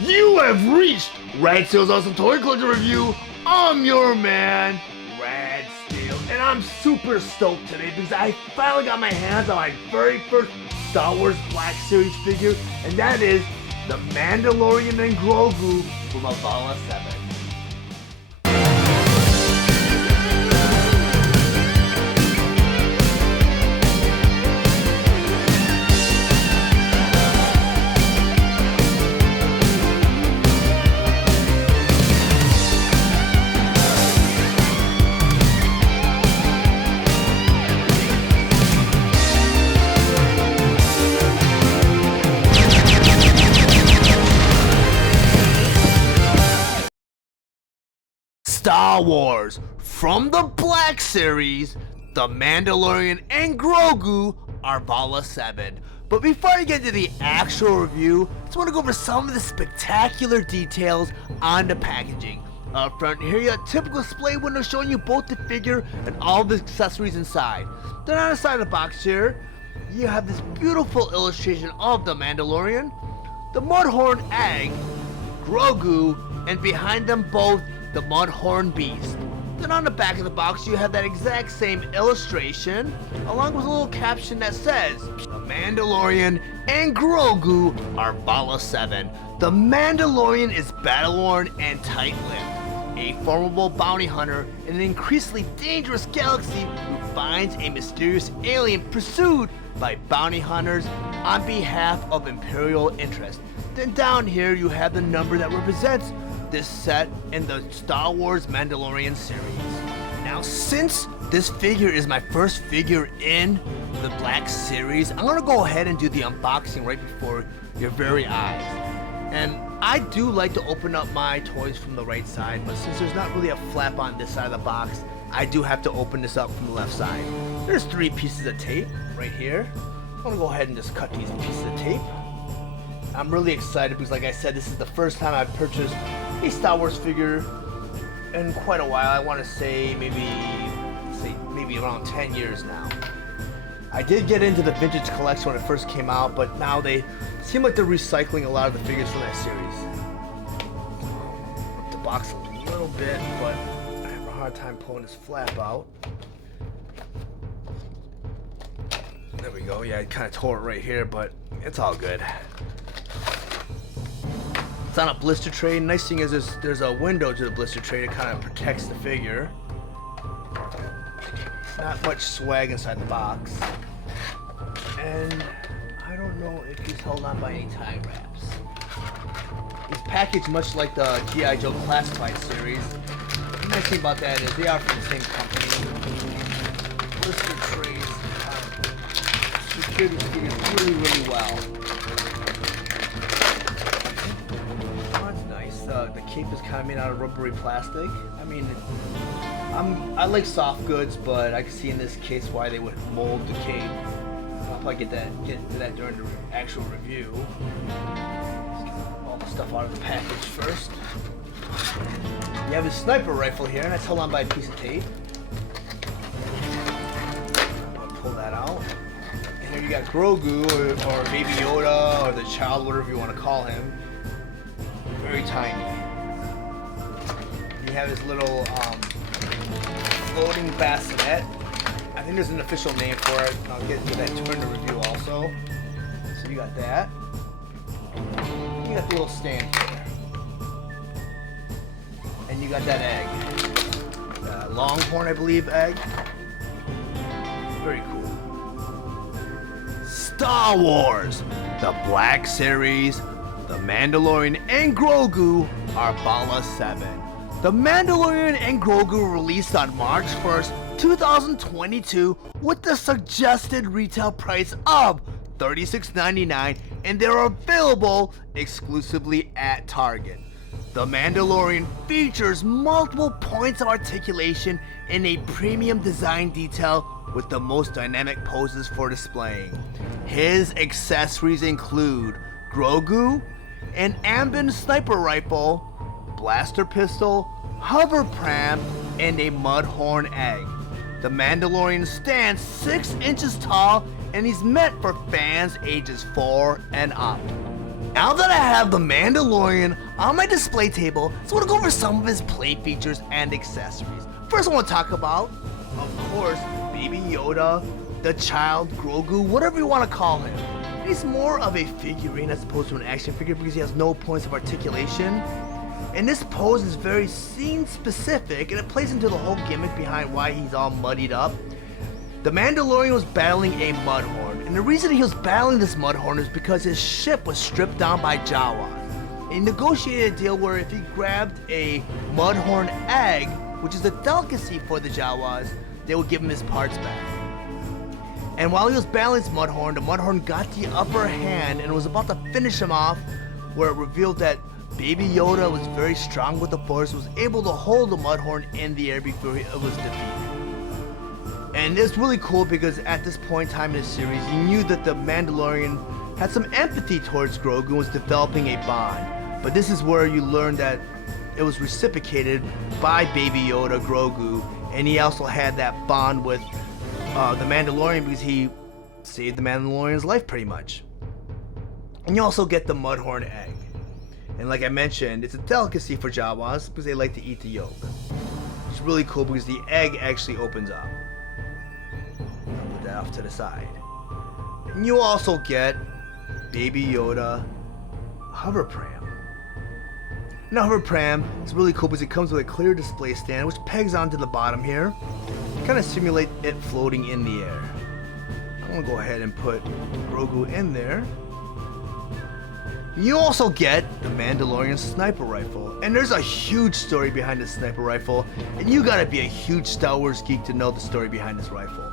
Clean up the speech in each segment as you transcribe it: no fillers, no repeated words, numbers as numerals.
You have reached Rad Steele's Awesome Toy Collector Review. I'm your man, Rad Steele, and I'm super stoked today because I finally got my hands on my very first Star Wars Black Series figure, and that is the Mandalorian and Grogu from Arvala-7. Star Wars from the Black Series, the Mandalorian and Grogu, Arvala-7. But before I get into the actual review, I just want to go over some of the spectacular details on the packaging. Up front here, you have a typical display window showing you both the figure and all the accessories inside. Then on the side of the box here, you have this beautiful illustration of the Mandalorian, the Mudhorn Egg, Grogu, and behind them both, the Mudhorn Beast. Then on the back of the box you have that exact same illustration along with a little caption that says the Mandalorian and Grogu Arvala-7. The Mandalorian is battle-worn and tight-lipped, a formidable bounty hunter in an increasingly dangerous galaxy who finds a mysterious alien pursued by bounty hunters on behalf of Imperial interest. Then down here you have the number that represents this set in the Star Wars Mandalorian series. Now, since this figure is my first figure in the Black Series, I'm gonna go ahead and do the unboxing right before your very eyes. And I do like to open up my toys from the right side, but since there's not really a flap on this side of the box, I do have to open this up from the left side. There's 3 pieces of tape right here. I'm gonna go ahead and just cut these pieces of tape. I'm really excited because, like I said, this is the first time I've purchased a Star Wars figure in quite a while. I want to say maybe around 10 years now. I did get into the vintage collection when it first came out, but now they seem like they're recycling a lot of the figures from that series. Rip the box a little bit, but I have a hard time pulling this flap out. There we go. Yeah, I kind of tore it right here, but it's all good. It's on a blister tray. Nice thing is there's a window to the blister tray that kind of protects the figure. Not much swag inside the box. And I don't know if he's held on by any tie wraps. He's packaged much like the G.I. Joe Classified series. The nice thing about that is they are from the same company. Blister trays secure these figures really, really well. The cape is kind of made out of rubbery plastic. I mean, I like soft goods, but I can see in this case why they would mold the cape. I'll probably get into that during the actual review. All the stuff out of the package first. You have a sniper rifle here, and that's held on by a piece of tape. I'm gonna pull that out. And here you got Grogu, or Baby Yoda, or the child, whatever you want to call him. Very tiny. You have this little floating bassinet. I think there's an official name for it. I'll get into that during the review also. So you got that. You got the little stand here. And you got that egg. Longhorn, I believe, egg. Very cool. Star Wars, the Black Series, the Mandalorian and Grogu Arvala-7. The Mandalorian and Grogu were released on March 1st, 2022 with the suggested retail price of $36.99, and they're available exclusively at Target. The Mandalorian features multiple points of articulation and a premium design detail with the most dynamic poses for displaying. His accessories include Grogu, an Ambin sniper rifle, blaster pistol, hover pram, and a Mudhorn egg. The Mandalorian stands 6 inches tall and he's meant for fans ages 4 and up. Now that I have the Mandalorian on my display table, so I want to go over some of his play features and accessories. First I want to talk about, of course, Baby Yoda, the child, Grogu, whatever you want to call him. He's more of a figurine as opposed to an action figure because he has no points of articulation. And this pose is very scene specific, and it plays into the whole gimmick behind why he's all muddied up. The Mandalorian was battling a Mudhorn, and the reason he was battling this Mudhorn is because his ship was stripped down by Jawas. He negotiated a deal where if he grabbed a Mudhorn egg, which is a delicacy for the Jawas, they would give him his parts back. And while he was battling this Mudhorn, the Mudhorn got the upper hand and was about to finish him off, where it revealed that Baby Yoda was very strong with the Force, was able to hold the Mudhorn in the air before it was defeated. And it's really cool because at this point in time in the series, you knew that the Mandalorian had some empathy towards Grogu and was developing a bond. But this is where you learn that it was reciprocated by Baby Yoda, Grogu, and he also had that bond with the Mandalorian because he saved the Mandalorian's life pretty much. And you also get the Mudhorn egg. And like I mentioned, it's a delicacy for Jawas because they like to eat the yolk. It's really cool because the egg actually opens up. I'll put that off to the side. And you also get Baby Yoda hover pram. Now hover pram is really cool because it comes with a clear display stand which pegs onto the bottom here. Kind of simulate it floating in the air. I'm gonna go ahead and put Grogu in there. You also get the Mandalorian sniper rifle, and there's a huge story behind this sniper rifle, and you gotta be a huge Star Wars geek to know the story behind this rifle.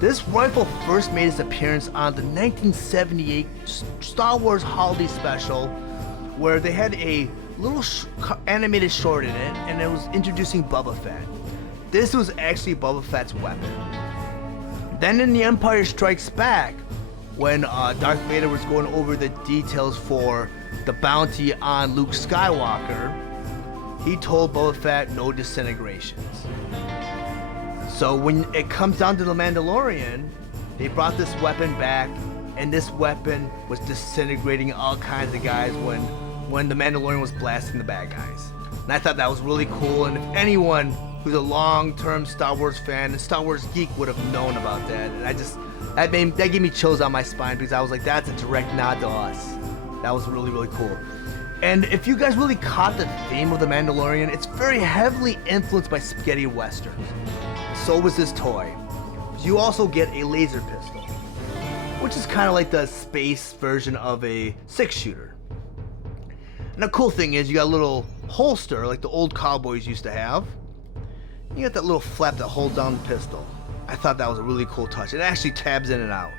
This rifle first made its appearance on the 1978 Star Wars Holiday Special, where they had a little animated short in it, and it was introducing Boba Fett. This was actually Boba Fett's weapon. Then in The Empire Strikes Back, when Darth Vader was going over the details for the bounty on Luke Skywalker, he told Boba Fett no disintegrations. So when it comes down to the Mandalorian, they brought this weapon back, and this weapon was disintegrating all kinds of guys when the Mandalorian was blasting the bad guys. And I thought that was really cool, and if anyone who's a long-term Star Wars fan and Star Wars geek would have known about that, and that gave me chills on my spine because I was like, that's a direct nod to us. That was really, really cool. And if you guys really caught the theme of the Mandalorian, it's very heavily influenced by spaghetti westerns. So was this toy. You also get a laser pistol, which is kind of like the space version of a 6-shooter. And the cool thing is you got a little holster like the old cowboys used to have. You got that little flap that holds down the pistol. I thought that was a really cool touch. It actually tabs in and out.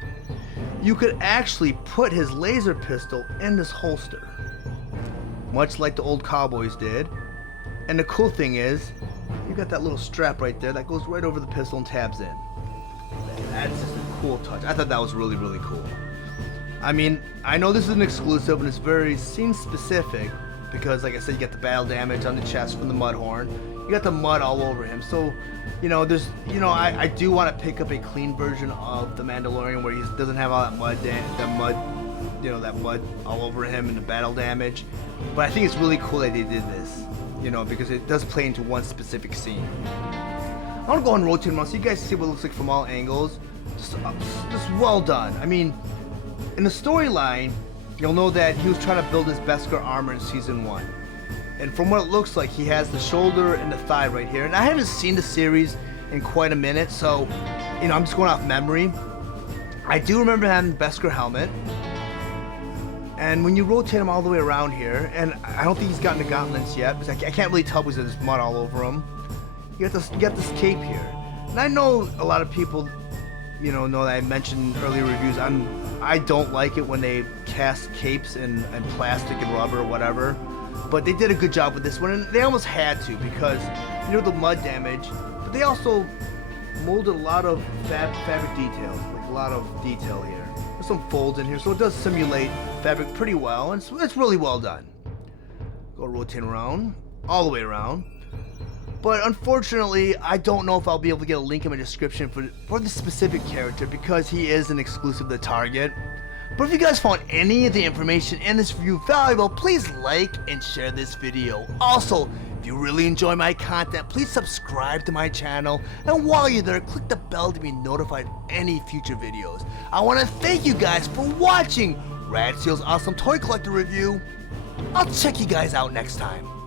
You could actually put his laser pistol in this holster, much like the old cowboys did. And the cool thing is, you got that little strap right there that goes right over the pistol and tabs in. That's just a cool touch. I thought that was really, really cool. I mean, I know this is an exclusive and it's very scene specific because, like I said, you got the battle damage on the chest from the Mudhorn. You got the mud all over him. So, I do want to pick up a clean version of the Mandalorian where he doesn't have all that mud all over him and the battle damage. But I think it's really cool that they did this, because it does play into one specific scene. I want to go and rotate him around so you guys see what it looks like from all angles. Just well done. I mean, in the storyline, you'll know that he was trying to build his Beskar armor in Season 1. And from what it looks like, he has the shoulder and the thigh right here. And I haven't seen the series in quite a minute, so, I'm just going off memory. I do remember having the Beskar helmet. And when you rotate him all the way around here, and I don't think he's gotten the gauntlets yet, because I can't really tell because there's mud all over him. You got this cape here. And I know a lot of people, know that I mentioned in earlier reviews, I don't like it when they cast capes in plastic and rubber or whatever. But they did a good job with this one, and they almost had to because, the mud damage. But they also molded a lot of fabric details, like a lot of detail here. There's some folds in here, so it does simulate fabric pretty well, and it's really well done. Go rotate around, all the way around. But unfortunately, I don't know if I'll be able to get a link in my description for the specific character because he is an exclusive to Target. But if you guys found any of the information in this review valuable, please like and share this video. Also, if you really enjoy my content, please subscribe to my channel, and while you're there, click the bell to be notified of any future videos. I want to thank you guys for watching Rad Steele's Awesome Toy Collector Review. I'll check you guys out next time.